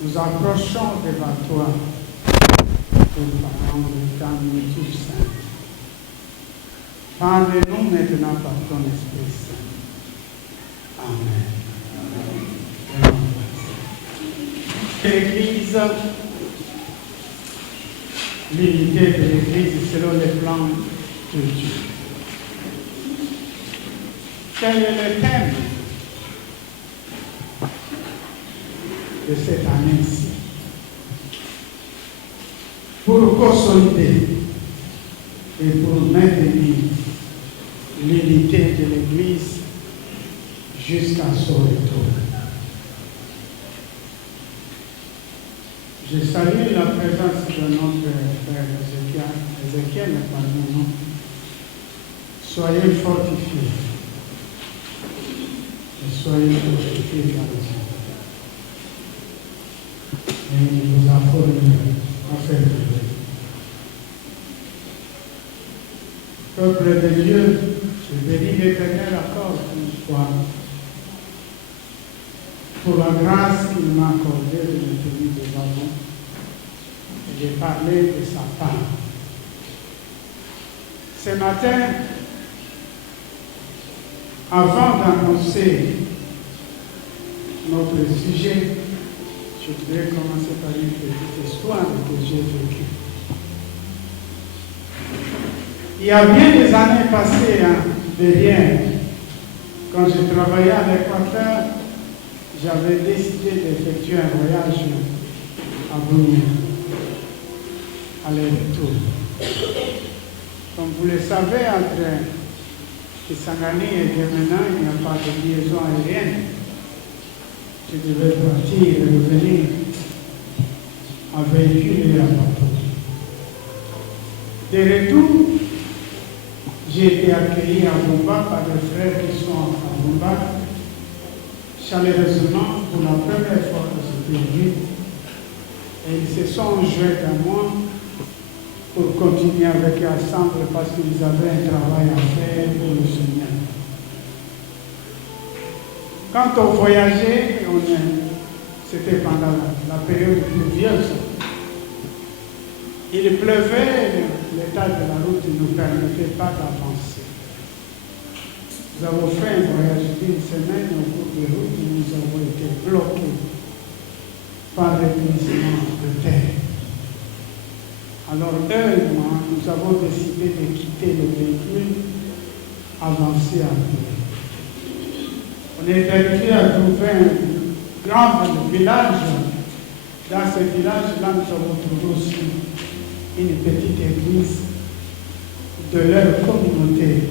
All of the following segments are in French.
nous approchons devant toi pour parler de ta nourriture sainte. Parle-nous maintenant par ton Esprit Saint. Amen. L'Église, l'unité de l'Église selon les plans de Dieu. Quel est le thème de cette année-ci? Pour consolider et pour maintenir l'unité de l'Église jusqu'à son retour. Je salue la présence de notre frère Ézéchiel. Ézéchiel est parmi nous. Soyez fortifiés. Et soyez fortifiés dans le Seigneur. Et il vous a formé à faire du bien. Peuple de Dieu, je bénis l'Éternel encore une fois pour la grâce qu'il m'a accordée de me tenir devant vous et de parler de sa part. Ce matin, avant d'annoncer notre sujet, je voudrais commencer par une petite histoire que j'ai vécue. Il y a bien des années passées, derrière, quand je travaillais à l'Équateur, j'avais décidé d'effectuer un voyage à Bunia, aller-retour. Comme vous le savez, entre Kisangani et Djamena, il n'y a pas de liaison aérienne. Je devais partir et revenir en véhicule et à bateau. De retour, j'ai été accueilli à Bumba par des frères qui sont à Bumba, chaleureusement pour la première fois que j'étais venu. Et ils se sont joints à moi pour continuer avec eux ensemble parce qu'ils avaient un travail à faire pour le Seigneur. Quand on voyageait, c'était pendant la période pluvieuse. Il pleuvait, l'état de la route ne nous permettait pas d'avancer. Nous avons fait un voyage d'une semaine au cours de route et nous avons été bloqués par l'épuisement de terre. Alors, eux et moi, nous avons décidé de quitter le véhicule, avancer à pied. On est arrivé à trouver un grand village. Dans ce village-là, nous avons trouvé aussi une petite église de leur communauté.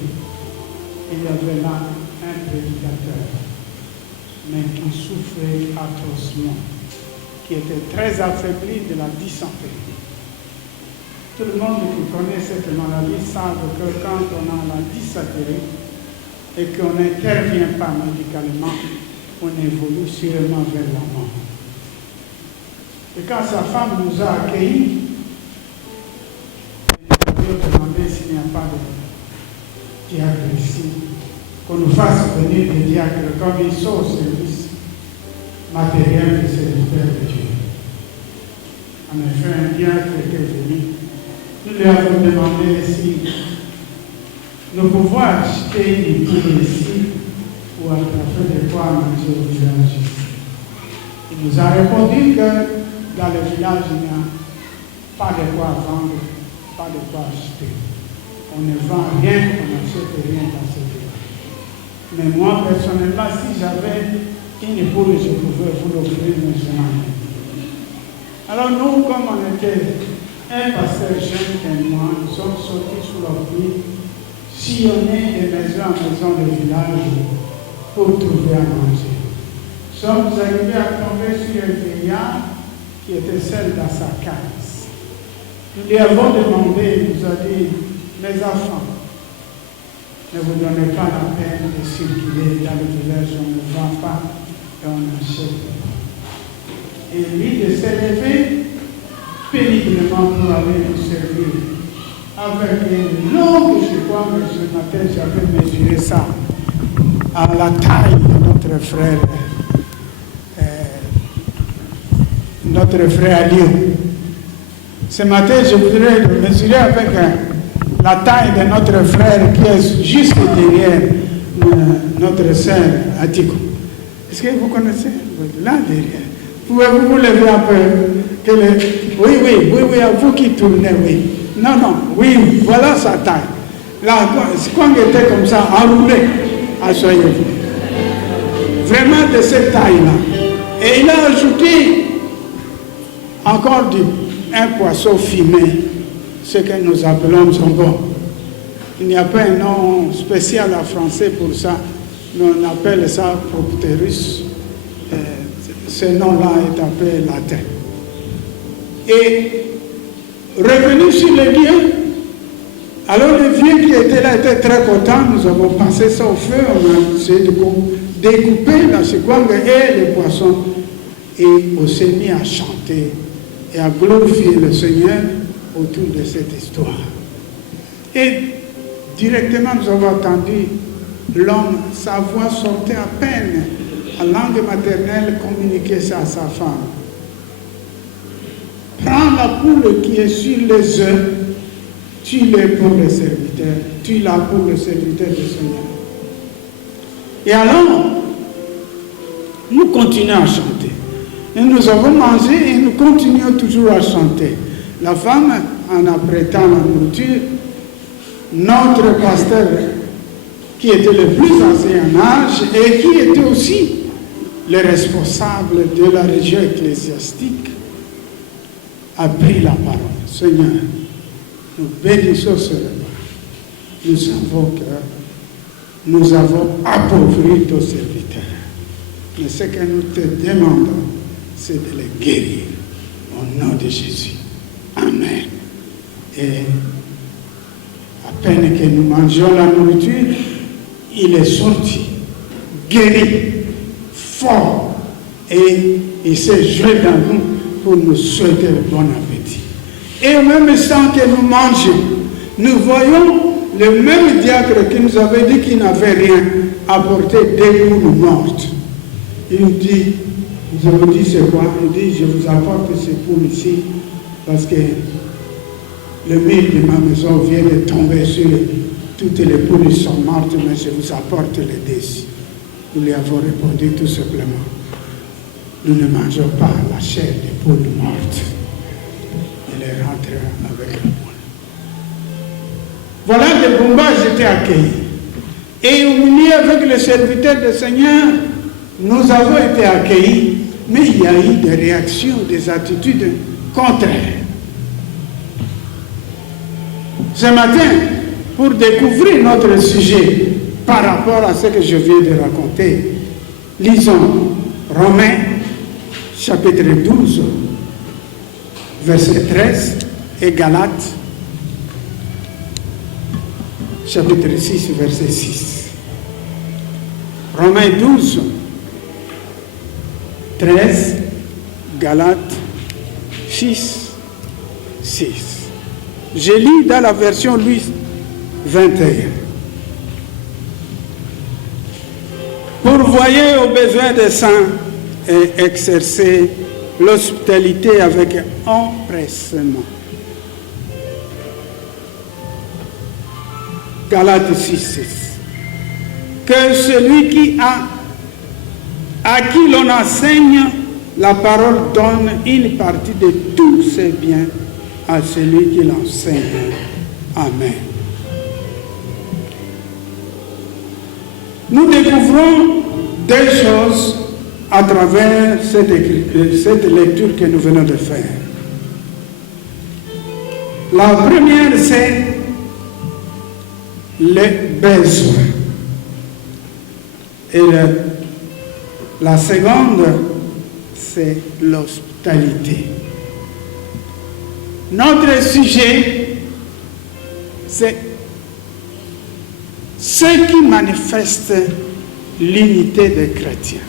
Il y avait là un prédicateur, mais qui souffrait atrocement, qui était très affaibli de la dysenterie. Tout le monde qui connaît cette maladie savent que quand on a la dysenterie et qu'on n'intervient pas médicalement, on évolue sûrement vers la mort. Et quand sa femme nous a accueillis, nous avons demandé s'il n'y a pas de diacre ici, qu'on nous fasse venir des diacres comme ils sont au service matériel du serviteur de Dieu. En effet, un diacre était venu. Nous lui avons demandé si nous pouvons acheter une poule ici ou à travers de quoi manger au village. Il nous a répondu que dans le village, il n'y a pas de quoi vendre, pas de quoi acheter. On ne vend rien, on n'achète rien dans ce village. Mais moi, personnellement, si j'avais une poule, je pouvais vous l'offrir, mais je n'en ai pas. Alors nous, comme on était un pasteur jeune et moi, nous sommes sortis sous la pluie, sillonner de maison en maison du village pour trouver à manger. Nous sommes arrivés à tomber sur un vieillard qui était seul dans sa case. Nous lui avons demandé, il nous a dit, mes enfants, ne vous donnez pas la peine de circuler dans le village, on ne vend pas et on n'achète pas. Et lui de se lever péniblement pour aller nous servir avec une longue, je crois, mais ce matin j'avais mesuré ça à la taille de notre frère notre frère à Lyon. Ce matin, je voudrais mesurer avec la taille de notre frère qui est juste derrière notre sœur Atiko. Est-ce que vous connaissez? Là derrière. Pouvez-vous vous lever un peu? Oui, à vous qui tournez, oui. Non, oui, voilà sa taille. Là, quand il était comme ça, enroulé, asseyez-vous. Vraiment de cette taille-là. Et il a ajouté encore un poisson fumé, ce que nous appelons jambon. Il n'y a pas un nom spécial en français pour ça. On appelle ça Propterus. Ce nom-là est appelé latin. Et revenu sur le lieu, alors le vieux qui était là était très content. Nous avons passé ça au feu, on a essayé de découper la seconde et les poissons. Et on s'est mis à chanter et à glorifier le Seigneur autour de cette histoire. Et directement, nous avons entendu l'homme, sa voix sortait à peine en langue maternelle, communiquer ça à sa femme. Prends la poule qui est sur les œufs, tue-les pour le serviteur, tue-la pour le serviteur du Seigneur. Et alors, nous continuons à chanter. Et nous avons mangé et nous continuons toujours à chanter. La femme, en apprêtant la nourriture, notre pasteur, qui était le plus ancien en âge et qui était aussi le responsable de la région ecclésiastique, a pris la parole. Seigneur, nous bénissons ce repas. Nous savons que nous avons appauvri ton serviteur. Mais ce que nous te demandons, c'est de les guérir au nom de Jésus. Amen. Et à peine que nous mangeons la nourriture, il est sorti, guéri, fort, et il s'est joué dans nous pour nous souhaiter le bon appétit. Et au même instant que nous mangeons, nous voyons le même diacre qui nous avait dit qu'il n'avait rien apporté des poules mortes. Il nous dit, vous avez dit c'est quoi? Il dit, je vous apporte ces poules ici parce que le mur de ma maison vient de tomber sur toutes les poules sont mortes, mais je vous apporte les décès. Nous lui avons répondu tout simplement, nous ne mangeons pas la chair des poules mortes. Il est rentré avec la poule. Voilà des bombages étaient accueillis. Et au milieu avec le serviteur du Seigneur, nous avons été accueillis, mais il y a eu des réactions, des attitudes contraires. Ce matin, pour découvrir notre sujet par rapport à ce que je viens de raconter, lisons Romains chapitre 12, verset 13 et Galates chapitre 6, verset 6. Romains 12, 13, Galates 6, 6. Je lis dans la version Louis 21. Pourvoyez aux besoins des saints et exercez l'hospitalité avec empressement. Galates 6, 6. Que celui à qui l'on enseigne la parole donne une partie de tous ses biens à celui qui l'enseigne. Amen. Nous découvrons deux choses à travers cette lecture que nous venons de faire. La première, c'est les besoins. Et la seconde, c'est l'hospitalité. Notre sujet, c'est ce qui manifeste l'unité des chrétiens.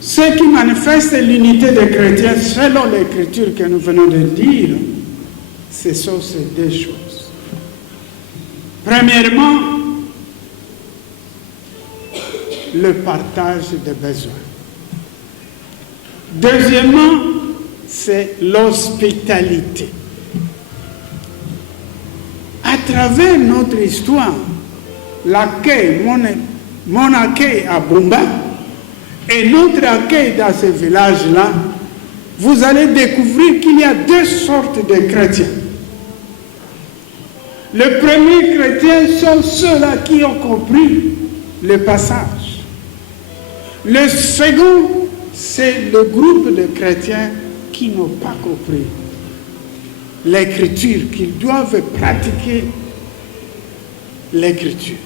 Ce qui manifeste l'unité des chrétiens, selon l'écriture que nous venons de dire, ce sont ces deux choses. Premièrement, le partage des besoins. Deuxièmement, c'est l'hospitalité. À travers notre histoire, l'accueil, mon accueil à Bumba et notre accueil dans ce village-là, vous allez découvrir qu'il y a deux sortes de chrétiens. Les premiers chrétiens sont ceux-là qui ont compris le passage. Le second, c'est le groupe de chrétiens qui n'ont pas compris l'écriture, qu'ils doivent pratiquer l'écriture.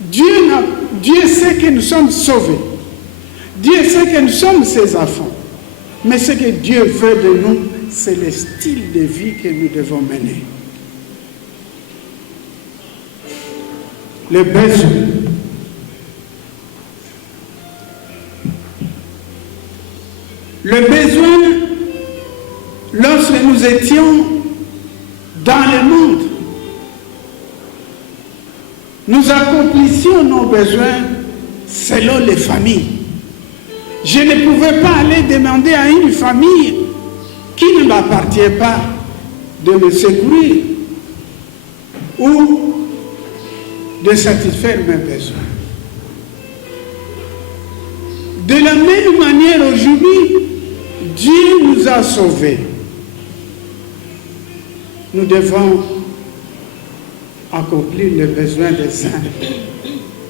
Dieu sait que nous sommes sauvés. Dieu sait que nous sommes ses enfants. Mais ce que Dieu veut de nous, c'est le style de vie que nous devons mener. Le besoin. Le besoin, lorsque nous étions dans le monde, nous accomplissions nos besoins selon les familles. Je ne pouvais pas aller demander à une famille qui ne m'appartient pas de me secourir ou de satisfaire mes besoins. De la même manière, aujourd'hui, Dieu nous a sauvés. Nous devons accomplir les besoins des uns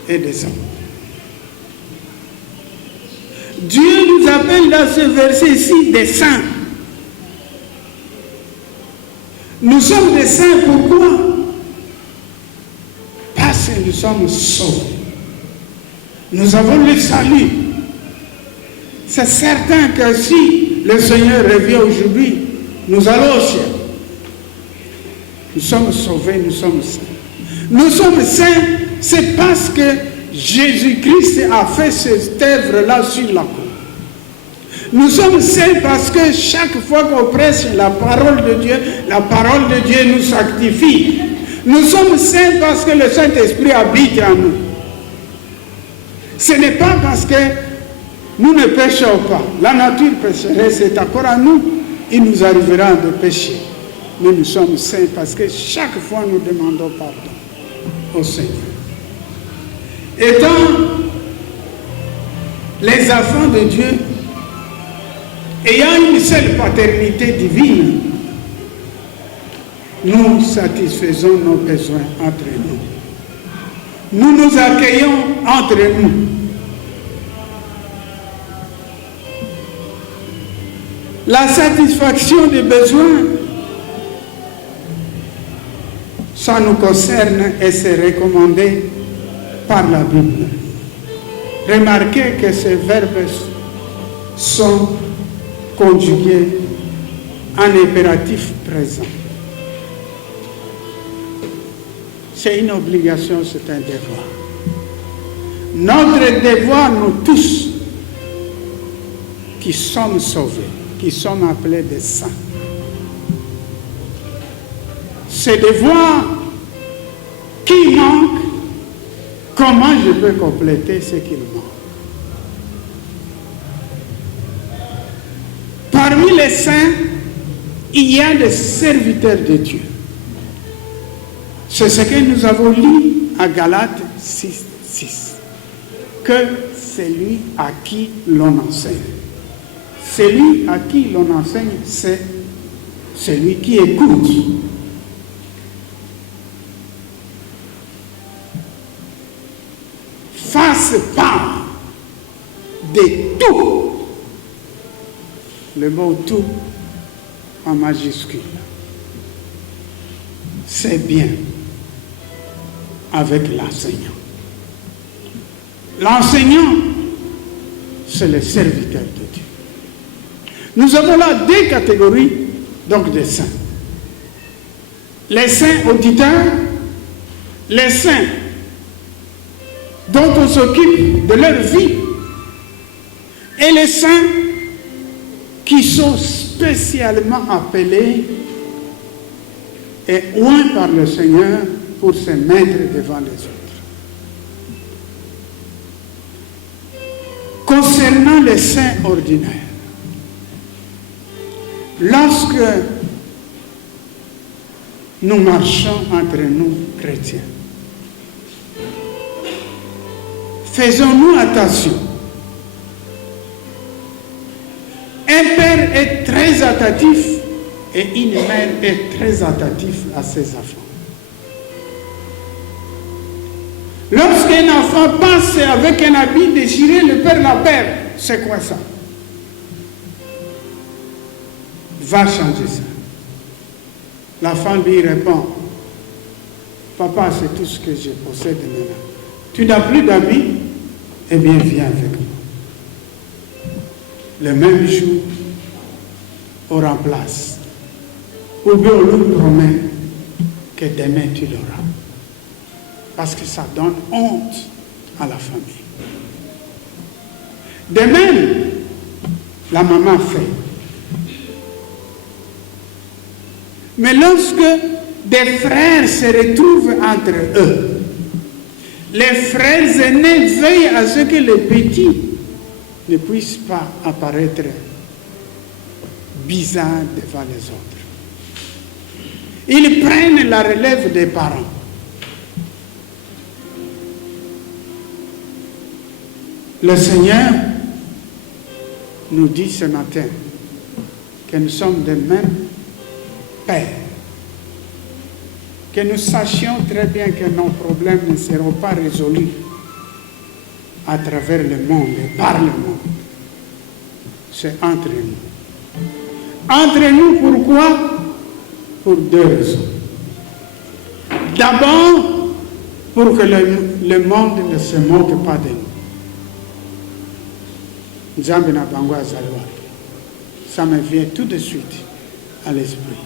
et des hommes. Dieu nous appelle dans ce verset-ci des saints. Nous sommes des saints, pourquoi? Parce que nous sommes sauvés. Nous avons le salut. C'est certain que si le Seigneur revient aujourd'hui, nous allons au ciel. Nous sommes sauvés, nous sommes saints. Nous sommes saints, c'est parce que Jésus-Christ a fait cette œuvre-là sur la croix. Nous sommes saints parce que chaque fois qu'on prêche la parole de Dieu nous sanctifie. Nous sommes saints parce que le Saint-Esprit habite en nous. Ce n'est pas parce que nous ne péchons pas. La nature pécherait, c'est encore à nous. Il nous arrivera de pécher. Mais nous sommes saints parce que chaque fois nous demandons pardon au Seigneur. Étant les enfants de Dieu, ayant une seule paternité divine, nous satisfaisons nos besoins entre nous. Nous nous accueillons entre nous. La satisfaction des besoins, ça nous concerne et c'est recommandé par la Bible. Remarquez que ces verbes sont conjugués en impératif présent. C'est une obligation, c'est un devoir. Notre devoir, nous tous, qui sommes sauvés, qui sommes appelés des saints, c'est de voir qui manque, comment je peux compléter ce qu'il manque. Parmi les saints, il y a des serviteurs de Dieu. C'est ce que nous avons lu à Galates 6:6. Que c'est lui à qui l'on enseigne. Celui à qui l'on enseigne, c'est celui qui écoute. Fasse part de tout. Le mot tout en majuscule. C'est bien avec l'enseignant. L'enseignant, c'est le serviteur de Dieu. Nous avons là deux catégories donc de saints. Les saints auditeurs, les saints dont on s'occupe de leur vie, et les saints qui sont spécialement appelés et oints par le Seigneur pour se mettre devant les autres. Concernant les saints ordinaires, lorsque nous marchons entre nous, chrétiens, faisons-nous attention. Un père est très attentif et une mère est très attentive à ses enfants. Lorsqu'un enfant passe avec un habit déchiré, le père l'appelle. C'est quoi ça? Va changer ça. L'enfant lui répond, papa, c'est tout ce que je possède maintenant. Tu n'as plus d'habit? Eh bien, viens avec moi. Le même jour, on remplace. Ou bien on lui promet que demain tu l'auras. Parce que ça donne honte à la famille. De même, la maman fait. Mais lorsque des frères se retrouvent entre eux, les frères aînés veillent à ce que les petits ne puissent pas apparaître bizarres devant les autres. Ils prennent la relève des parents. Le Seigneur nous dit ce matin que nous sommes des mêmes pères. Que nous sachions très bien que nos problèmes ne seront pas résolus à travers le monde et par le monde. C'est entre nous. Entre nous, pourquoi? Pour deux raisons. D'abord, pour que le monde ne se moque pas de nous. Ça me vient tout de suite à l'esprit.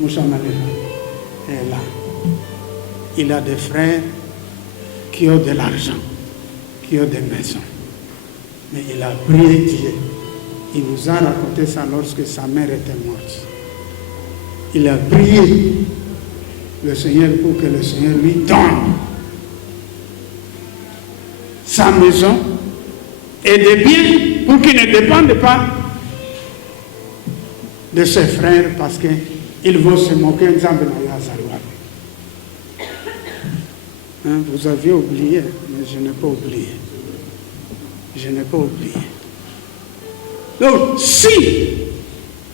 Moussa Malema est là. Il a des frères qui ont de l'argent, qui ont des maisons. Mais il a prié Dieu. Il nous a raconté ça lorsque sa mère était morte. Il a prié le Seigneur pour que le Seigneur lui donne sa maison et des biens pour qu'il ne dépende pas de ses frères parce qu'ils vont se moquer de vous aviez oublié, mais je n'ai pas oublié. Je n'ai pas oublié. Donc, si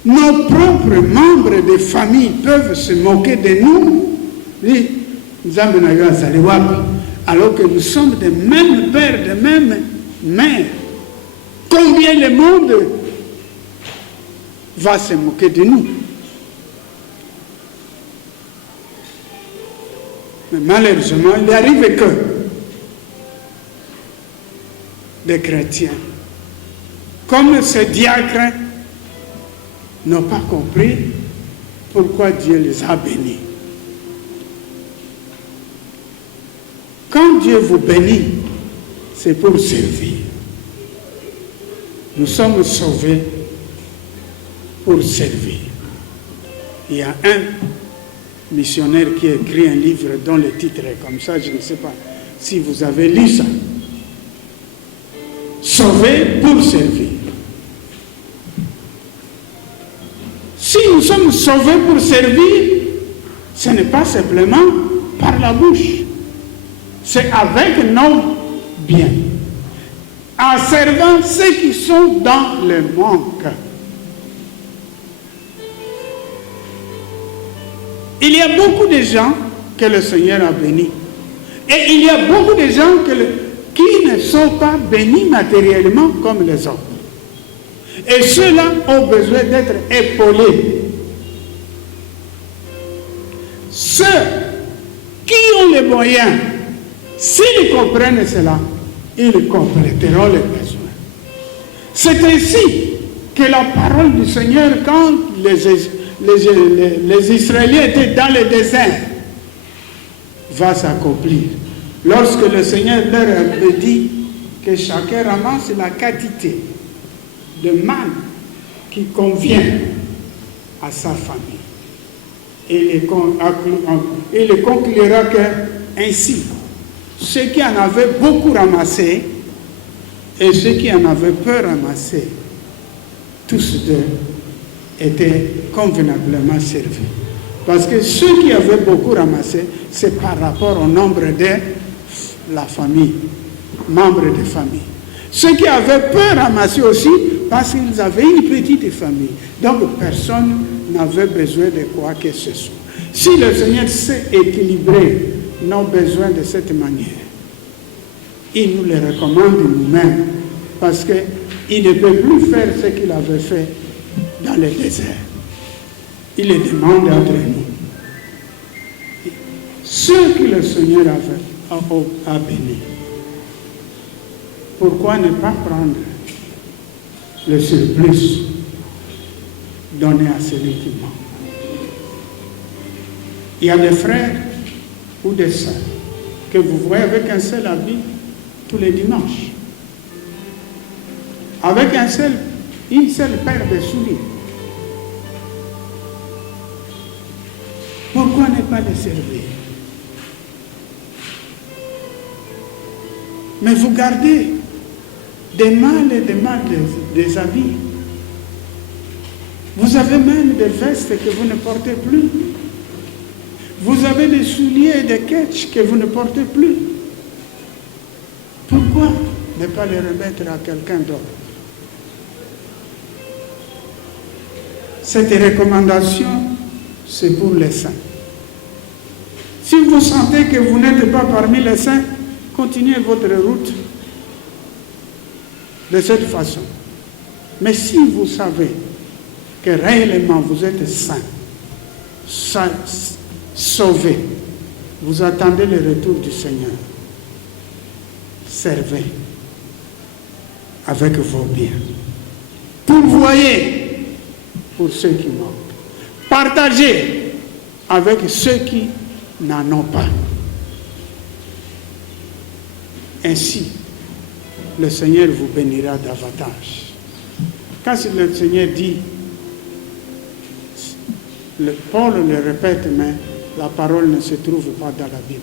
nos propres membres de famille peuvent se moquer de nous, alors que nous sommes des mêmes pères, des mêmes mères, combien le monde va se moquer de nous? Mais malheureusement, il arrive que des chrétiens, comme ces diacres, n'ont pas compris pourquoi Dieu les a bénis. Quand Dieu vous bénit, c'est pour servir. Nous sommes sauvés pour servir. Il y a un missionnaire qui a écrit un livre dont le titre est comme ça, je ne sais pas si vous avez lu ça. Sauvés pour servir. Si nous sommes sauvés pour servir, ce n'est pas simplement par la bouche. C'est avec nos biens. En servant ceux qui sont dans le manque. Il y a beaucoup de gens que le Seigneur a bénis. Et il y a beaucoup de gens qui ne sont pas bénis matériellement comme les autres. Et ceux-là ont besoin d'être épaulés. Ceux qui ont les moyens, s'ils comprennent cela, ils compléteront les besoins. C'est ainsi que la parole du Seigneur, quand les Israéliens étaient dans le désert, va s'accomplir. Lorsque le Seigneur leur avait dit que chacun ramasse la quantité de manne qui convient à sa famille. Et il conclura que ainsi, ceux qui en avaient beaucoup ramassé et ceux qui en avaient peu ramassé, tous deux étaient convenablement servis. Parce que ceux qui avaient beaucoup ramassé, c'est par rapport au nombre de la famille, membres de famille. Ceux qui avaient peu ramassé aussi, parce qu'ils avaient une petite famille. Donc personne n'avait besoin de quoi que ce soit. Si le Seigneur sait équilibrer nos besoins de cette manière, il nous les recommande nous-mêmes, parce qu'il ne peut plus faire ce qu'il avait fait dans le désert. Il les demande entre nous. Ceux que le Seigneur a bénis, pourquoi ne pas prendre le surplus donné à celui qui manque? Il y a des frères ou des sœurs que vous voyez avec un seul habit tous les dimanches, avec une seule paire de souliers. Pourquoi ne pas les servir? Mais vous gardez des mâles et des mâles des habits. Vous avez même des vestes que vous ne portez plus. Vous avez des souliers et des ketchs que vous ne portez plus. Pourquoi ne pas les remettre à quelqu'un d'autre? Cette recommandation, c'est pour les saints. Si vous sentez que vous n'êtes pas parmi les saints, continuez votre route de cette façon. Mais si vous savez que réellement vous êtes saints, sauvés, vous attendez le retour du Seigneur, servez avec vos biens. Pourvoyez pour ceux qui manquent. Partagez avec ceux qui n'en ont pas. Ainsi, le Seigneur vous bénira davantage. Quand le Seigneur dit, Paul le répète, mais la parole ne se trouve pas dans la Bible.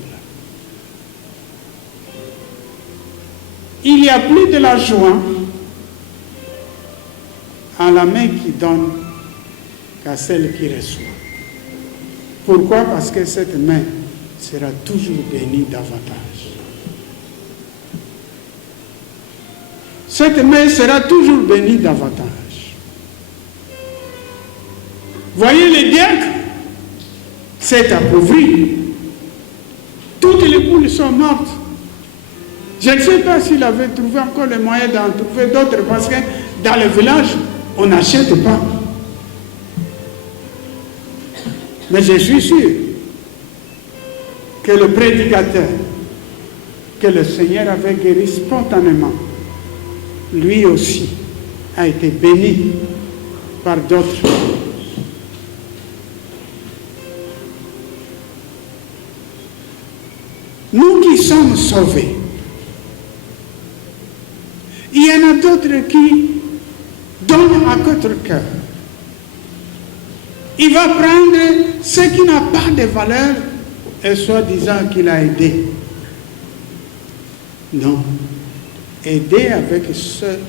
Il y a plus de la joie à la main qui donne qu'à celle qui reçoit. Pourquoi? Parce que cette main sera toujours bénie davantage. Cette main sera toujours bénie davantage. Voyez, le diacre s'est appauvri. Toutes les poules sont mortes. Je ne sais pas s'il avait trouvé encore les moyens d'en trouver d'autres, parce que dans le village, on n'achète pas. Mais je suis sûr que le prédicateur, que le Seigneur avait guéri spontanément, lui aussi a été béni par d'autres. Nous qui sommes sauvés, il y en a d'autres qui donnent à votre cœur. Il va prendre ce qui n'a pas de valeur et soi-disant qu'il a aidé. Non. Aider avec ceux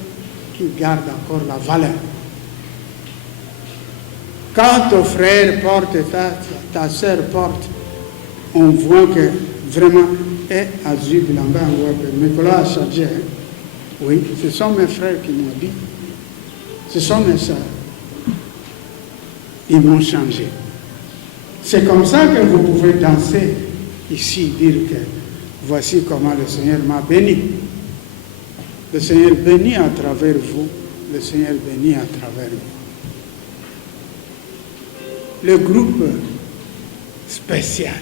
qui gardent encore la valeur. Quand ton frère porte, ta soeur porte, on voit que vraiment, Azul Bilamba, Nicolas a chargé. Oui, ce sont mes frères qui m'ont dit. Ce sont mes soeurs. Ils m'ont changé. C'est comme ça que vous pouvez danser ici, dire que voici comment le Seigneur m'a béni. Le Seigneur bénit à travers vous, le Seigneur bénit à travers vous. Le groupe spécial,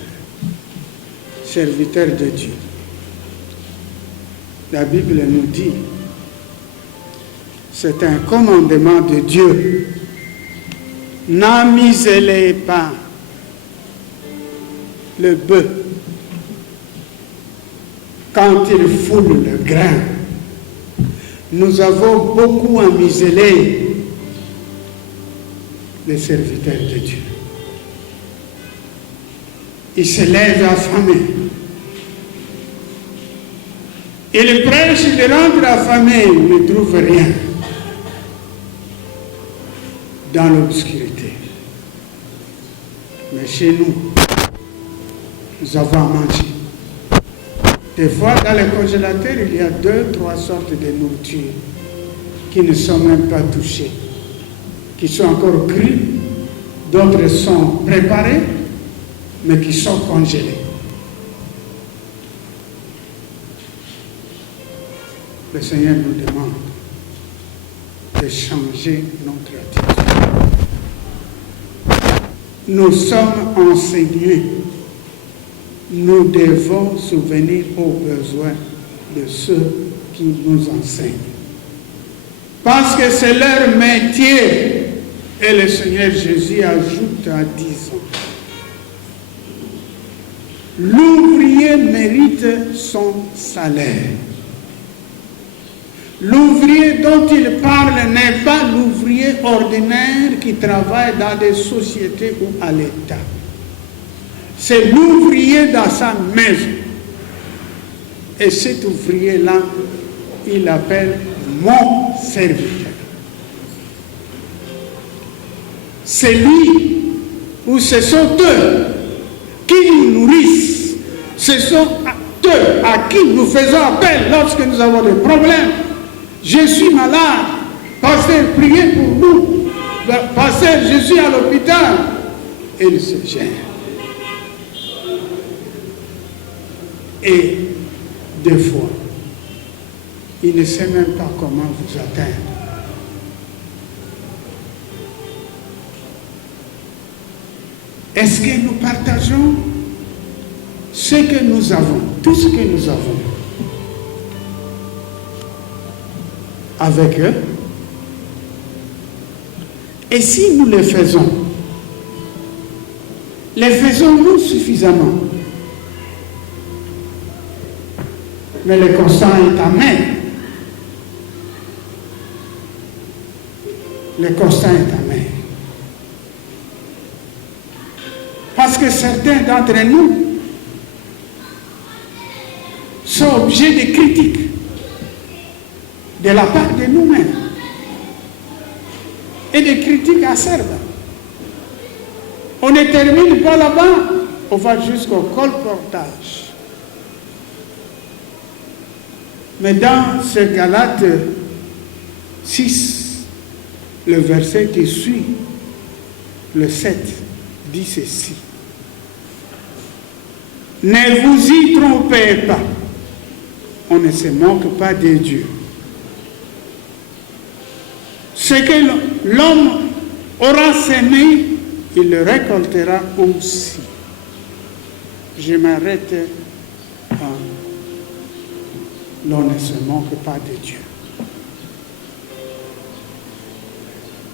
serviteur de Dieu. La Bible nous dit, c'est un commandement de Dieu. N'amusez pas le bœuf quand il foule le grain. Nous avons beaucoup amuselé les serviteurs de Dieu. Ils se lèvent affamés. Il prêche, il rentre affamé, il ne trouve rien. dans l'obscurité. Mais chez nous, nous avons à manger. Des fois, dans les congélateurs, il y a 2-3 sortes de nourriture qui ne sont même pas touchées, qui sont encore crues, d'autres sont préparées, mais qui sont congelées. Le Seigneur nous demande de changer notre attitude. Nous sommes enseignés. Nous devons souvenir aux besoins de ceux qui nous enseignent. Parce que c'est leur métier. Et le Seigneur Jésus ajoute à 10 ans. L'ouvrier mérite son salaire. L'ouvrier dont il parle n'est pas l'ouvrier ordinaire qui travaille dans des sociétés ou à l'État. C'est l'ouvrier dans sa maison. Et cet ouvrier-là, il l'appelle mon serviteur. C'est lui ou ce sont eux qui nous nourrissent. Ce sont eux à qui nous faisons appel lorsque nous avons des problèmes. Je suis malade. Pasteur, priez pour nous. Pasteur, je suis à l'hôpital. Il se gère. Et des fois, il ne sait même pas comment vous atteindre. Est-ce que nous partageons ce que nous avons, tout ce que nous avons, avec eux? Et si nous le faisons, les faisons-nous suffisamment? Mais le constat est amer. Le constat est amer. Parce que certains d'entre nous sont objets de critiques de la part de nous-mêmes et de critiques acerbes. On ne termine pas là-bas, on va jusqu'au colportage. Mais dans ce Galates 6, le verset qui suit, le 7, dit ceci. Ne vous y trompez pas. On ne se moque pas de Dieu. Ce que l'homme aura semé, il le récoltera aussi. Je m'arrête à l'on ne se moque pas de Dieu.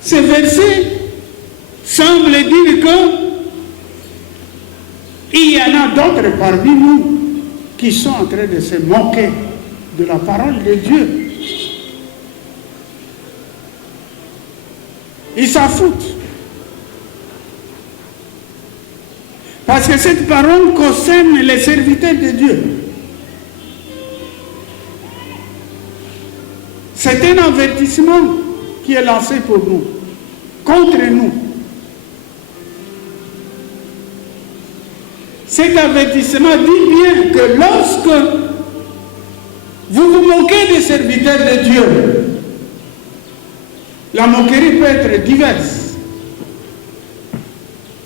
Ce verset semble dire que il y en a d'autres parmi nous qui sont en train de se moquer de la parole de Dieu. Ils s'en foutent. Parce que cette parole concerne les serviteurs de Dieu. C'est un avertissement qui est lancé pour nous, contre nous. Cet avertissement dit bien que lorsque vous vous moquez des serviteurs de Dieu, la moquerie peut être diverse.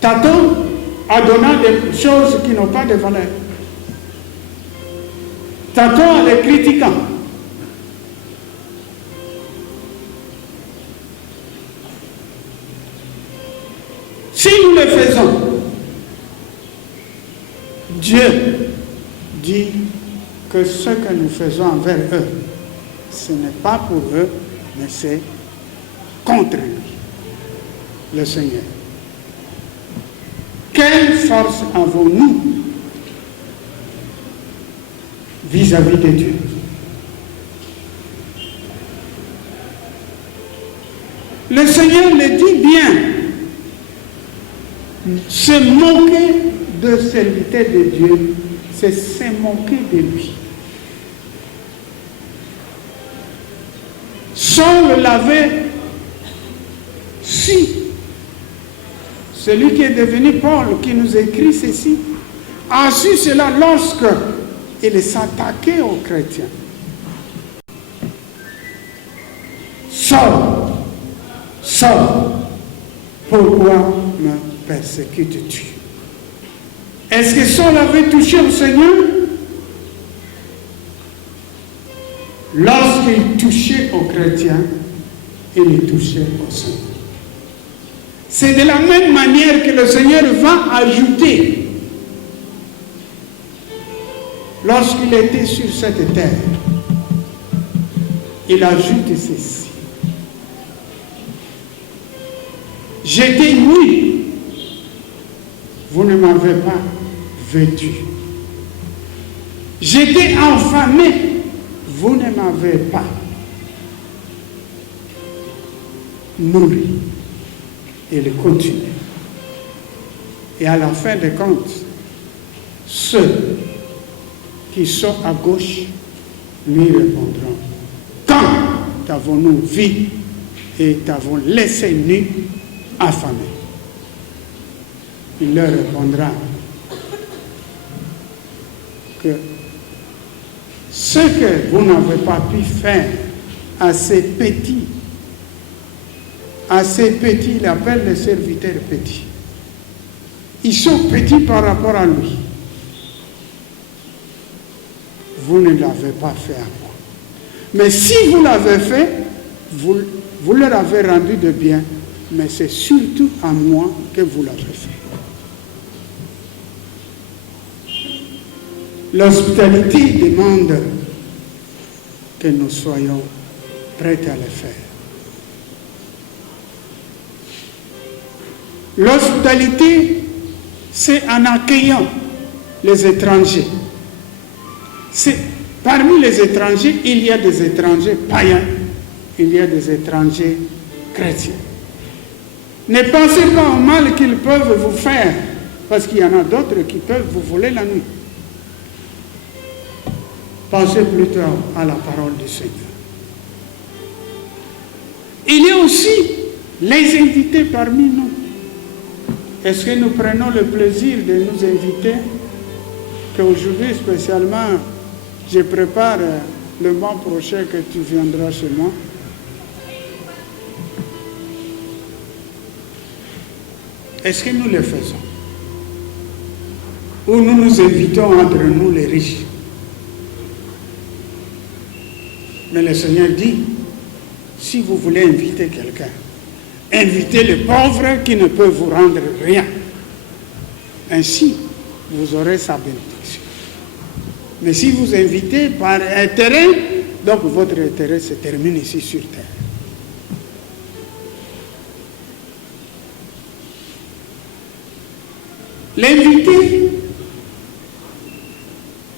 Tantôt, en donnant des choses qui n'ont pas de valeur. Tantôt, en les critiquant. Si nous le faisons, Dieu dit que ce que nous faisons envers eux, ce n'est pas pour eux, mais c'est contre lui, le Seigneur. Quelle force avons-nous vis-à-vis de Dieu? Le Seigneur le dit bien. Se moquer de serviteur de Dieu, c'est se moquer de lui. Saul l'avait su celui qui est devenu Paul, qui nous écrit ceci, a su cela lorsque il s'attaquait aux chrétiens. Saul, Saul, pourquoi me persécutes-tu? Est-ce que Saul avait touché au Seigneur? Lorsqu'il touchait aux chrétiens, il touchait au Seigneur. C'est de la même manière que le Seigneur va ajouter. Lorsqu'il était sur cette terre, il ajoute ceci. J'étais nu, vous ne m'avez pas vêtu. J'étais affamé, vous ne m'avez pas nourri. Il continue. Et à la fin des comptes, ceux qui sont à gauche lui répondront: quand t'avons-nous vu et t'avons laissé nu, affamé? Il leur répondra que ce que vous n'avez pas pu faire à ces petits, il appelle les serviteurs petits. Ils sont petits par rapport à lui. Vous ne l'avez pas fait à moi. Mais si vous l'avez fait, vous leur avez rendu de bien, mais c'est surtout à moi que vous l'avez fait. L'hospitalité demande que nous soyons prêts à le faire. L'hospitalité, c'est en accueillant les étrangers. Parmi les étrangers, il y a des étrangers païens, il y a des étrangers chrétiens. Ne pensez pas au mal qu'ils peuvent vous faire, parce qu'il y en a d'autres qui peuvent vous voler la nuit. Pensez plutôt à la parole du Seigneur. Il y a aussi les invités parmi nous. Est-ce que nous prenons le plaisir de nous inviter? Qu'aujourd'hui spécialement, je prépare le mois prochain que tu viendras chez moi. Est-ce que nous le faisons? Ou nous nous invitons entre nous les riches? Mais le Seigneur dit, si vous voulez inviter quelqu'un, invitez les pauvres qui ne peuvent vous rendre rien. Ainsi, vous aurez sa bénédiction. Mais si vous invitez par intérêt, donc votre intérêt se termine ici sur terre. L'invité,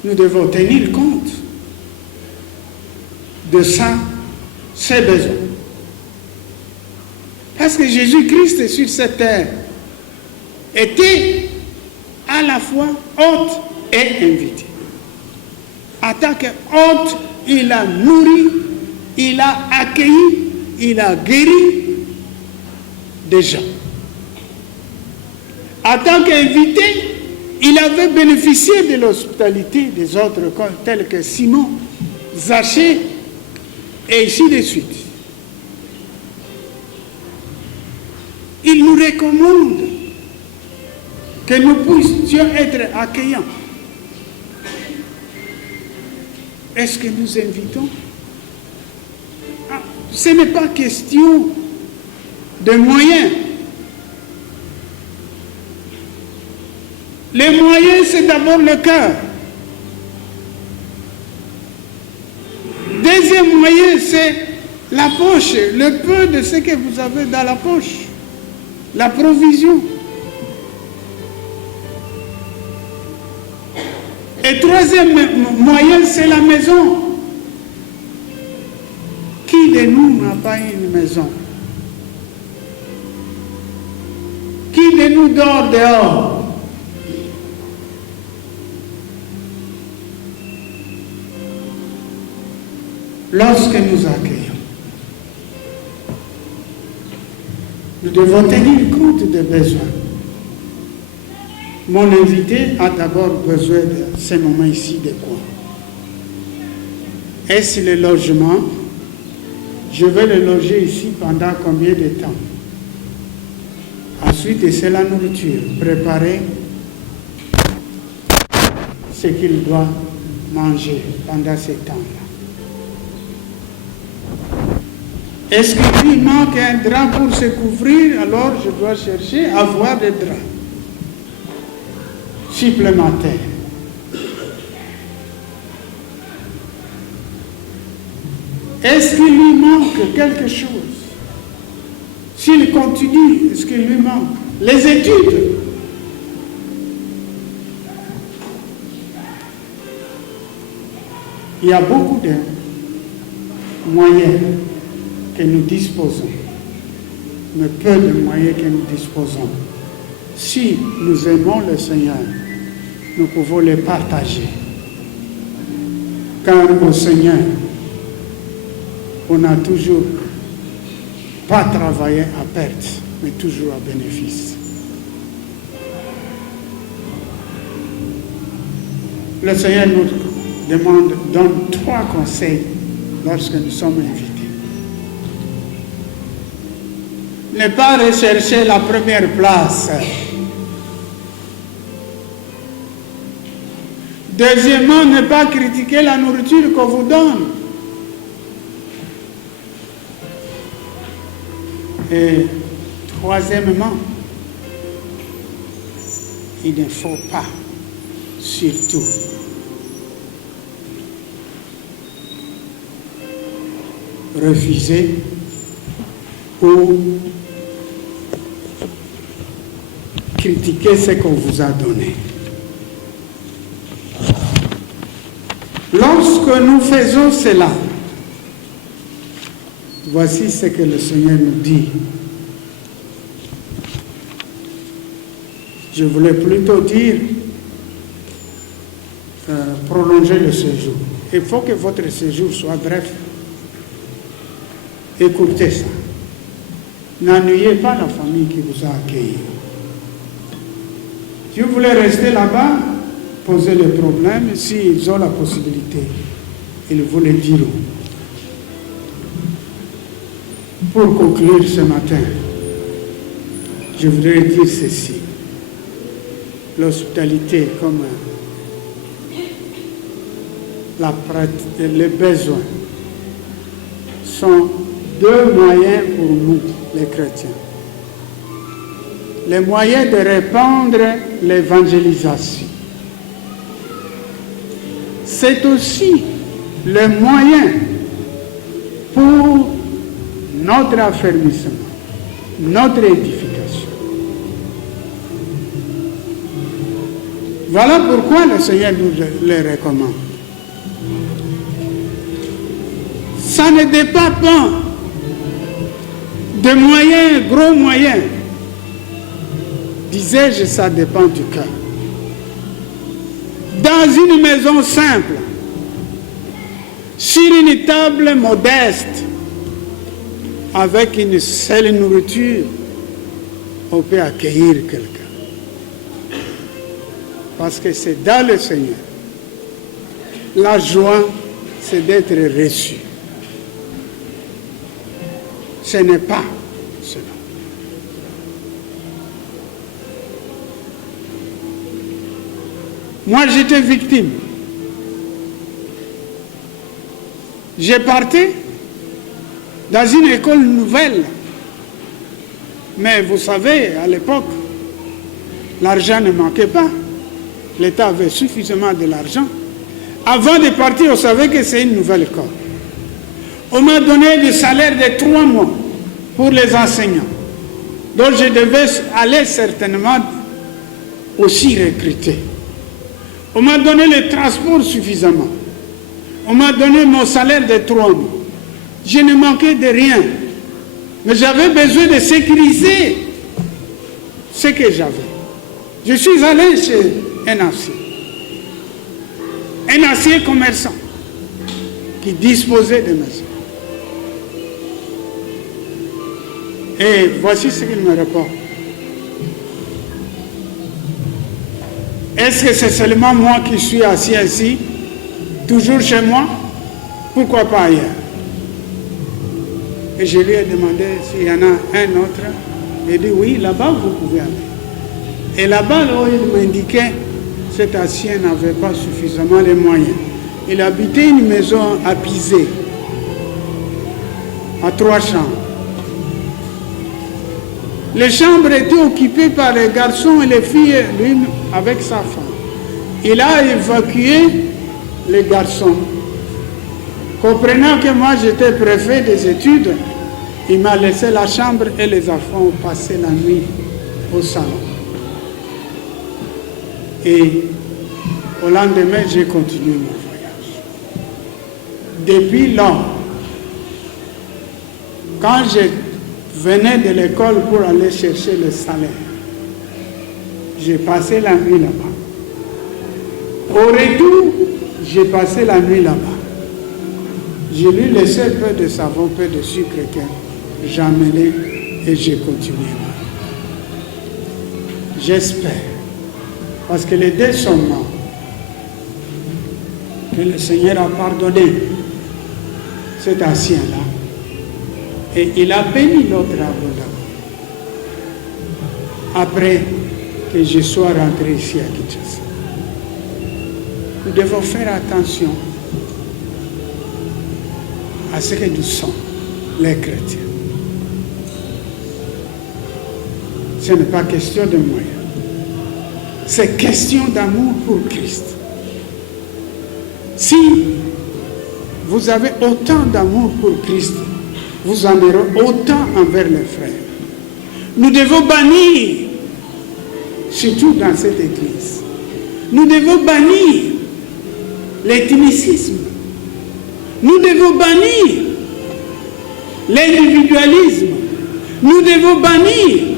nous devons tenir compte de ses besoins. Parce que Jésus-Christ sur cette terre était à la fois hôte et invité. En tant qu'hôte, il a nourri, il a accueilli, il a guéri des gens. En tant qu'invité, il avait bénéficié de l'hospitalité des autres, tels que Simon, Zachée, et ainsi de suite. Il nous recommande que nous puissions être accueillants. Est-ce que nous invitons? Ce n'est pas question de moyens. Les moyens, c'est d'abord le cœur. Deuxième moyen, c'est la poche, le peu de ce que vous avez dans la poche, la provision. Et troisième moyen, c'est la maison. Qui de nous n'a pas une maison? Qui de nous dort dehors? Lorsque nous accueillons, nous devons tenir compte des besoins. Mon invité a d'abord besoin de ces moments ici de quoi? Est-ce le logement? Je vais le loger ici pendant combien de temps? Ensuite, c'est la nourriture. Préparer ce qu'il doit manger pendant ce temps-là. Est-ce qu'il lui manque un drap pour se couvrir? Alors je dois chercher à avoir des draps supplémentaires. Est-ce qu'il lui manque quelque chose? S'il continue, est-ce qu'il lui manque? Les études. Il y a beaucoup de moyens que nous disposons, mais peu de moyens que nous disposons. Si nous aimons le Seigneur, nous pouvons les partager. Car au Seigneur, on n'a toujours pas travaillé à perte, mais toujours à bénéfice. Le Seigneur nous donne 3 conseils lorsque nous sommes invités. Ne pas rechercher la première place. Deuxièmement, ne pas critiquer la nourriture qu'on vous donne. Et troisièmement, il ne faut pas, surtout, refuser ou critiquer ce qu'on vous a donné. Lorsque nous faisons cela, voici ce que le Seigneur nous dit. Je voulais plutôt dire prolonger le séjour. Il faut que votre séjour soit bref. Écoutez ça. N'ennuyez pas la famille qui vous a accueilli. Si vous voulez rester là-bas, posez le problème. S'ils ont la possibilité, ils vous le diront. Pour conclure ce matin, je voudrais dire ceci. L'hospitalité comme les besoins sont 2 moyens pour nous, les chrétiens. Les moyens de répandre l'évangélisation. C'est aussi le moyen pour notre affermissement, notre édification. Voilà pourquoi le Seigneur nous le recommande. Ça ne dépend pas de moyens, gros moyens. Disais-je, ça dépend du cœur. Dans une maison simple, sur une table modeste, avec une seule nourriture, on peut accueillir quelqu'un. Parce que c'est dans le Seigneur. La joie, c'est d'être reçu. Ce n'est pas cela. Moi, j'étais victime. J'ai parti dans une école nouvelle. Mais vous savez, à l'époque, l'argent ne manquait pas. L'État avait suffisamment de l'argent. Avant de partir, on savait que c'est une nouvelle école. On m'a donné du salaire de 3 mois pour les enseignants. Donc je devais aller certainement aussi recruter. On m'a donné le transport suffisamment. On m'a donné mon salaire de 3 mois. Je ne manquais de rien. Mais j'avais besoin de sécuriser ce que j'avais. Je suis allé chez un ancien commerçant qui disposait de maisons. Et voici ce qu'il me répond. Est-ce que c'est seulement moi qui suis assis ici, toujours chez moi? Pourquoi pas ailleurs? Et je lui ai demandé s'il y en a un autre. Il dit oui, là-bas vous pouvez aller. Et là-bas, il m'indiquait, cet ancien n'avait pas suffisamment de moyens. Il habitait une maison à Bizet, à 3 chambres. Les chambres étaient occupées par les garçons et les filles, lui avec sa femme. Il a évacué les garçons. Comprenant que moi j'étais préfet des études, il m'a laissé la chambre et les enfants ont passé la nuit au salon. Et au lendemain, j'ai continué mon voyage. Depuis lors, quand je venais de l'école pour aller chercher le salaire, j'ai passé la nuit là-bas. Au retour, j'ai passé la nuit là-bas. Je lui laissais peu de savon, peu de sucre que j'amenais et j'ai continué là. J'espère, parce que les deux sont morts, que le Seigneur a pardonné cet ancien-là et il a béni l'autre abondamment. Après que je sois rentré ici à Kinshasa. Nous devons faire attention à ce que nous sommes, les chrétiens. Ce n'est pas question de moyens. C'est question d'amour pour Christ. Si vous avez autant d'amour pour Christ, vous en aurez autant envers les frères. Nous devons bannir, surtout dans cette église, nous devons bannir l'ethnicisme. Nous devons bannir l'individualisme. Nous devons bannir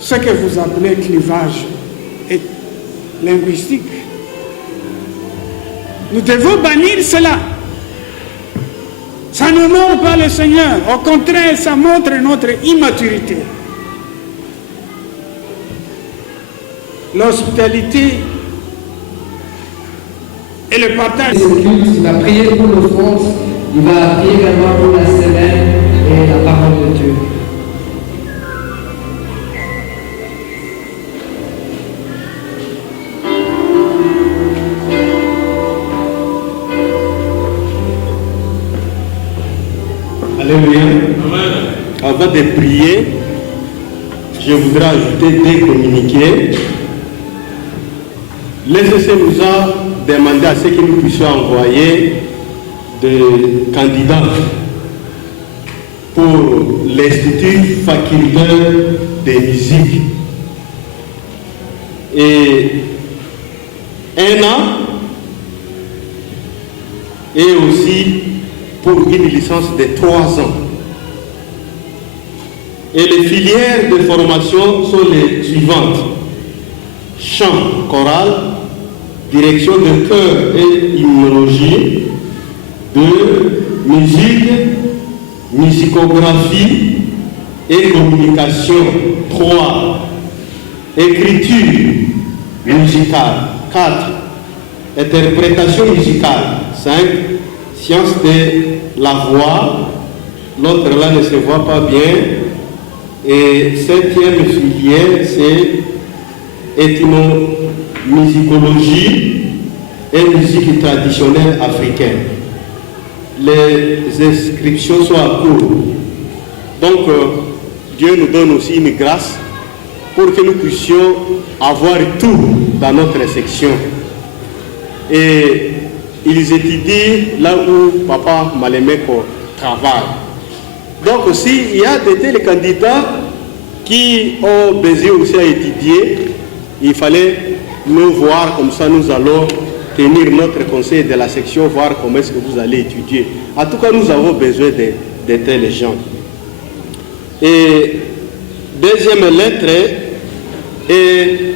ce que vous appelez clivage linguistique. Nous devons bannir cela. Ça n'honore pas le Seigneur. Au contraire, ça montre notre immaturité. L'hospitalité et le partage. Il va prier pour le France, il va prier également pour la semaine et la parole de Dieu. Alléluia. Avant de prier, je voudrais ajouter 2 communiqués. L'ECC nous a demandé à ce que nous puissions envoyer des candidats pour l'Institut facultaire de musique. Et 1 an, et aussi pour une licence de 3 ans. Et les filières de formation sont les suivantes: chant choral, direction de chœur et hymnologie, 2, musique, musicographie et communication, 3, écriture musicale, 4, interprétation musicale, 5, sciences de la voix, l'autre là ne se voit pas bien, et 7e filière c'est ethnomusicologie et musique traditionnelle africaine. Les inscriptions sont à court. Donc, Dieu nous donne aussi une grâce pour que nous puissions avoir tout dans notre section. Et ils étudient là où Papa Malemeko travaille. Donc, s'il y a de tels candidats qui ont besoin aussi à étudier, il fallait nous voir, comme ça nous allons tenir notre conseil de la section, voir comment est-ce que vous allez étudier. En tout cas, nous avons besoin de tels gens. Et deuxième lettre est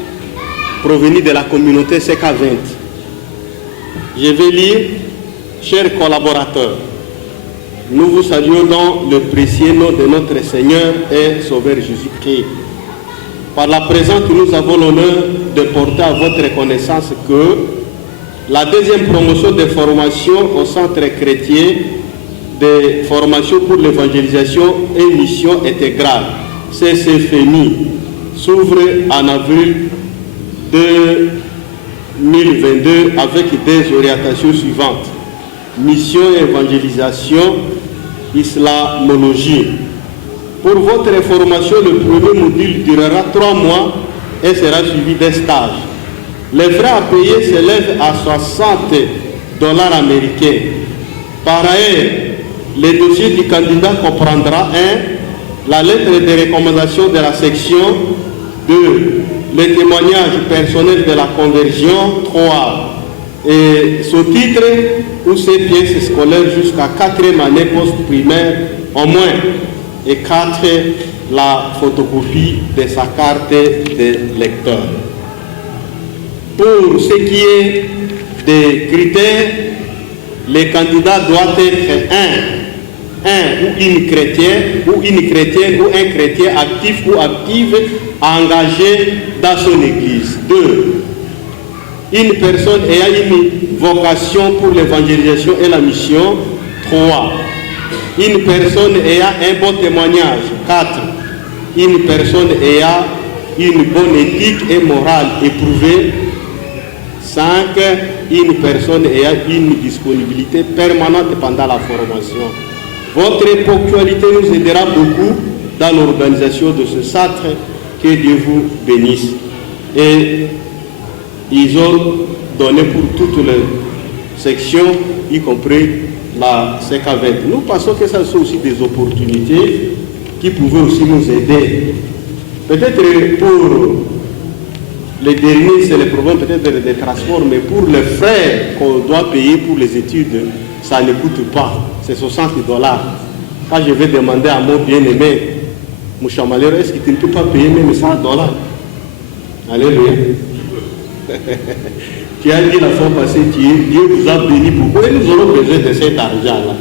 provenue de la communauté CK20. Je vais lire: chers collaborateurs, nous vous saluons dans le précieux nom de notre Seigneur et Sauveur Jésus-Christ. Par la présente, nous avons l'honneur de porter à votre connaissance que la deuxième promotion des formations au Centre chrétien de formation pour l'évangélisation et mission intégrale, CCFMI, s'ouvre en avril 2022 avec des orientations suivantes. Mission et évangélisation, islamologie. Pour votre information, le premier module durera 3 mois et sera suivi d'un stage. Les frais à payer s'élèvent à $60 américains. Par ailleurs, le dossier du candidat comprendra 1. La lettre de recommandation de la section 2. Le témoignage personnel de la conversion 3. Et sous-titre ou ses pièces scolaires jusqu'à 4e année post-primaire au moins. Et 4. La photocopie de sa carte de lecteur. Pour ce qui est des critères, les candidats doivent être un ou une chrétienne ou un chrétien actif ou active engagé dans son église. 2. Une personne ayant une vocation pour l'évangélisation et la mission. 3. Une personne ayant un bon témoignage. 4. Une personne ayant une bonne éthique et morale éprouvée. 5. Une personne ayant une disponibilité permanente pendant la formation. Votre ponctualité nous aidera beaucoup dans l'organisation de ce centre. Que Dieu vous bénisse. Et ils ont donné pour toutes les sections, y compris la CK20. Nous pensons que ça sont aussi des opportunités qui pouvaient aussi nous aider. Peut-être pour les derniers, c'est le problème peut-être des transports, mais pour les frais qu'on doit payer pour les études, ça ne coûte pas. C'est $60. Quand je vais demander à mon bien-aimé, Mouchamalero, est-ce que tu ne peux pas payer même $100? Alléluia. Tu as dit la fois passée, Dieu vous a béni beaucoup et nous aurons besoin de cet argent-là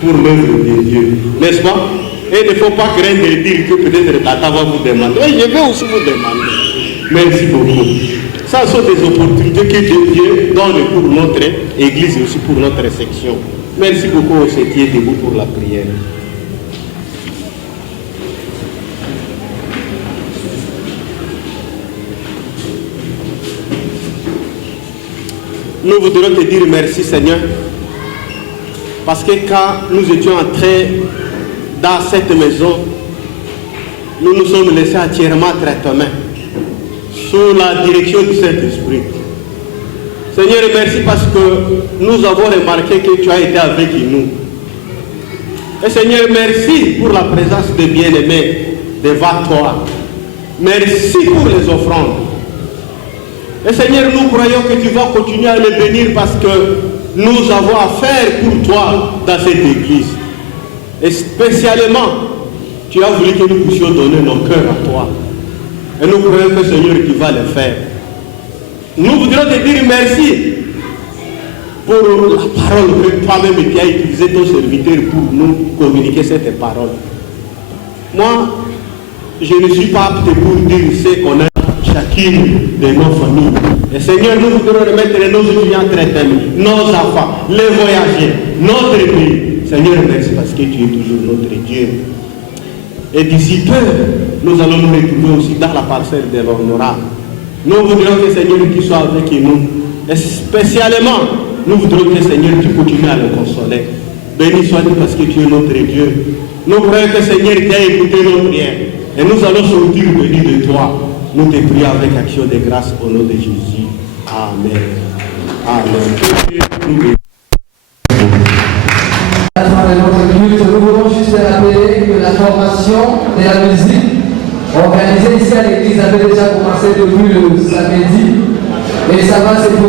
pour l'œuvre de Dieu. N'est-ce pas? Et il ne faut pas craindre de dire que peut-être Tata va vous demander. Et je vais aussi vous demander. Merci beaucoup. Ça sont des opportunités que Dieu donne pour notre église et aussi pour notre section. Merci beaucoup, on se tient debout pour la prière. Nous voudrions te dire merci Seigneur, parce que quand nous étions entrés dans cette maison, nous nous sommes laissés entièrement traitement sous la direction du Saint-Esprit. Seigneur, merci parce que nous avons remarqué que tu as été avec nous. Et Seigneur, merci pour la présence des bien-aimés devant toi. Merci pour les offrandes. Et Seigneur, nous croyons que tu vas continuer à les bénir parce que nous avons affaire pour toi dans cette église. Et spécialement, tu as voulu que nous puissions donner nos cœurs à toi. Et nous croyons que Seigneur, tu vas le faire. Nous voudrions te dire merci pour la parole que toi-même tu as utilisé ton serviteur pour nous communiquer cette parole. Moi, je ne suis pas apte pour dire ce qu'on a chacune de nos familles. Et Seigneur, nous voudrons remettre nos étudiants traités, nos enfants, les voyageurs, notre pays. Seigneur, merci parce que tu es toujours notre Dieu. Et d'ici peu, nous allons nous retrouver aussi dans la parcelle de l'honorable. Nous voudrions que Seigneur, tu sois avec nous. Et spécialement, nous voudrions que Seigneur, tu continues à le consoler. Béni sois-tu parce que tu es notre Dieu. Nous croyons que Seigneur, tu as écouté nos prières. Et nous allons sortir bénis de toi. Nous te prions avec action de grâce au nom de Jésus. Amen. Amen. À la fin de notre culte, nous voulons juste rappeler que la formation de la musique organisée ici à l'église avait déjà commencé depuis le samedi. Et ça va se